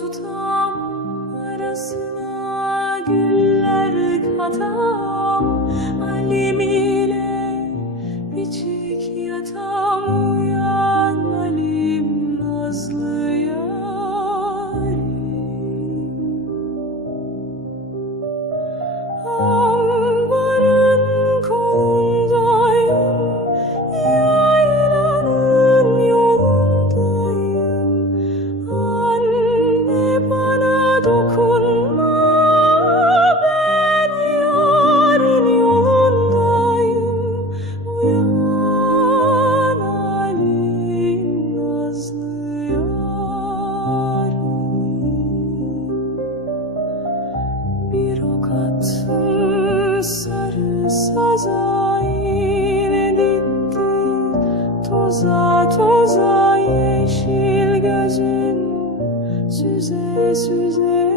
tutam arasına güller katam. Halim Bir sarı saza yine Toza toza yeşil gözün süze süze